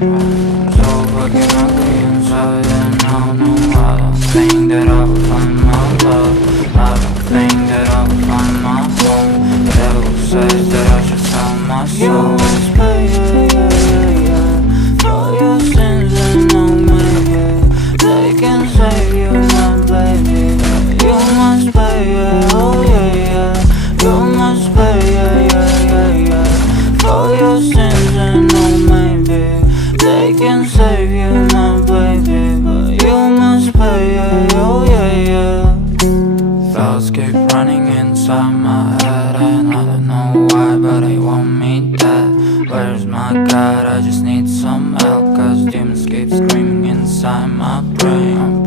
So fucking ugly inside, and I don't know. I don't think that I will find my love. I don't think that I will find my home. The devil says that I should sell my soul. You must pay, for your sins and no maybe they can save you, my baby. You must pay, oh yeah. You must pay, for your sins and no maybe they can save you, my baby, but you must pay, oh yeah. Thoughts keep running inside my head, and I don't know why, but they want me dead. Where's my God? I just need some help, cause demons keep screaming inside my brain. I'm